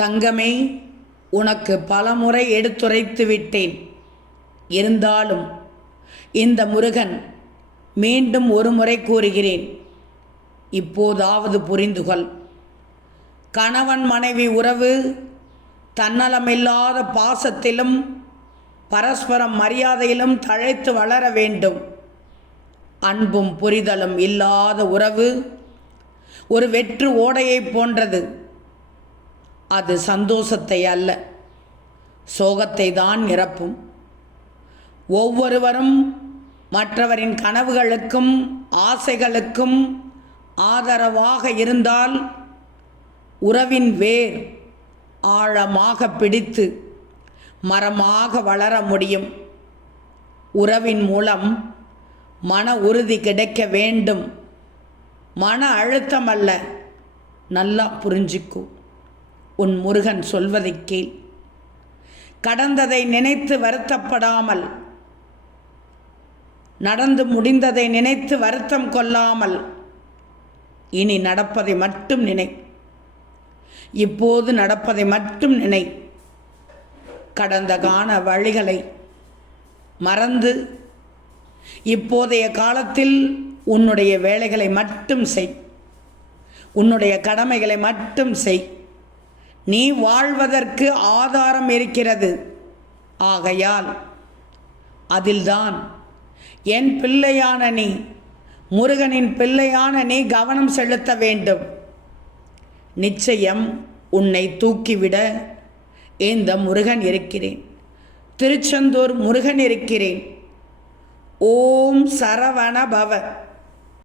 தங்கமே, உனக்கு பலமுறை எடுத்துரைத்து விட்டேன். இருந்தாலும் இந்த முருகன் மீண்டும் ஒரு முறை கூறுகிறேன், இப்போதாவது புரிந்துகொள். கணவன் மனைவி உறவு தன்னலமில்லாத பாசத்திலும் பரஸ்பரம் மரியாதையிலும் தழைத்து வளர வேண்டும். அன்பும் புரிதலும் இல்லாத உறவு ஒரு வெற்று ஓடையை போன்றது. அது சந்தோஷத்தை அல்ல, சோகத்தை தான் நிரப்பும். ஒவ்வொருவரும் மற்றவரின் கனவுகளுக்கும் ஆசைகளுக்கும் ஆதரவாக இருந்தால் உறவின் வேர் ஆழமாக பிடித்து மரமாக வளர முடியும். உறவின் மூலம் மன உறுதி கிடைக்க வேண்டும். மன அழுத்தம் அல்ல. நல்லா புரிஞ்சிக்கோ. உன் முருகன் சொல்வதை கேள். கடந்ததை நினைத்து வருத்தப்படாமல், நடந்து முடிந்ததை நினைத்து வருத்தம் கொள்ளாமல், இனி நடப்பதை மட்டும் நினை. இப்போது நடப்பதை மட்டும் நினை. கடந்த கால வழிகளை மறந்து இப்போதைய காலத்தில் உன்னுடைய வேலைகளை மட்டும் செய். உன்னுடைய கடமைகளை மட்டும் செய். நீ வாழ்வதற்கு ஆதாரம் இருக்கிறது. ஆகையால் அதில்தான் என் பிள்ளையான நீ, முருகனின் பிள்ளையான நீ கவனம் செலுத்த வேண்டும். நிச்சயம் உன்னை தூக்கிவிட இந்த முருகன் இருக்கிறேன். திருச்செந்தூர் முருகன் இருக்கிறேன். ஓம் சரவண பவ.